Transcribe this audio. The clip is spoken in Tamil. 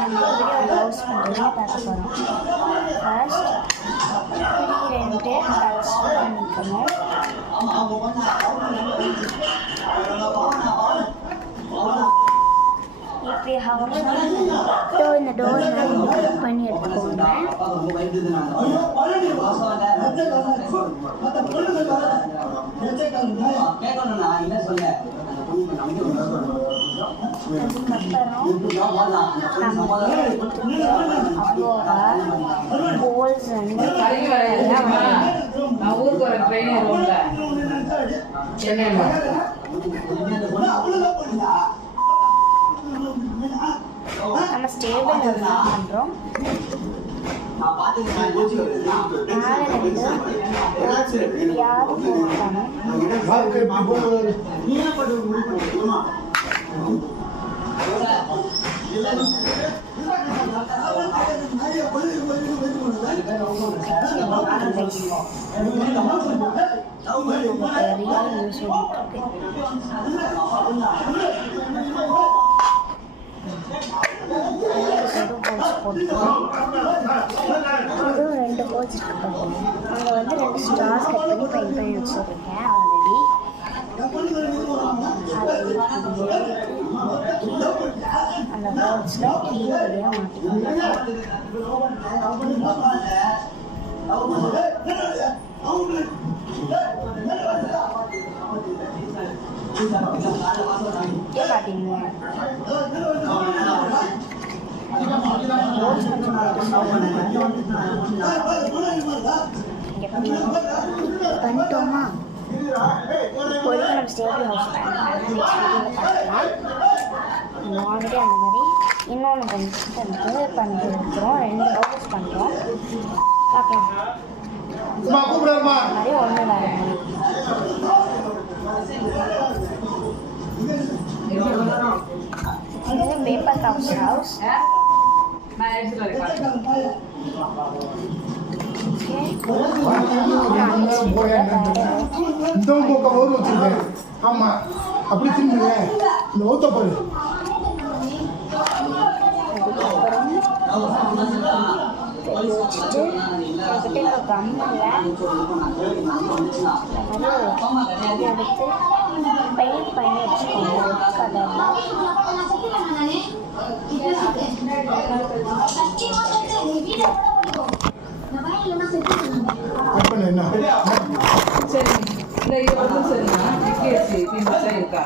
நம்ம எப்படி ப்ளவுஸ் பண்ணுறதுன்னு பார்க்க போகிறோம். ஃபர்ஸ்ட் இப்படி 2 கலர்ஸ் பண்ணிக்கணும். இப்படி ஹவுஸ் இந்த டோர் கட் பண்ணி எடுத்துக்கோங்க. ஹோல்ஸ் வந்து நம்ம ஸ்டேபிள் பண்ணுறோம். மேலே 2 எப்படியாவது போடணும். இதுவும் 2 ஹோல்ஸ் இருக்கு. அங்கே வந்து 2 ஸ்டார்ஸ் கட் பண்ணி பெயிண்ட் பண்ணி வச்சுருக்கேன் ஆல்ரெடி. அந்த ஹோல்ஸில் கீழே வழியாக மாட்டிக்கணும். பார்த்தீங்க பண்ணிட்டோமா? இப்போதைக்கு நம்ம ஸ்டேபிள் ஹவுஸ் பண்ணலாம். நெக்ஸ்ட் வீடியோவில் பார்க்கலாம். ஆல்ரெடி அந்த மாதிரி இன்னொன்று வந்து பண்ணிருக்கிறோம். 2 ஹவுஸ் பண்ணுறோம். பார்க்கலாம். மாதிரி ஒன்று வேறு இது பேப்பர் கப்ஸ் ஹவுஸ். ஆமா அப்படி திரும்புங்க. இந்த ஊத்த பாரு. வச்சுட்டு அதுக்கிட்ட இப்போ கம்மில் எடுத்து பெயிண்ட் பண்ணி வச்சுக்கோங்க. கலரில் என்ன சரி இந்த இது வந்து சரிங்க.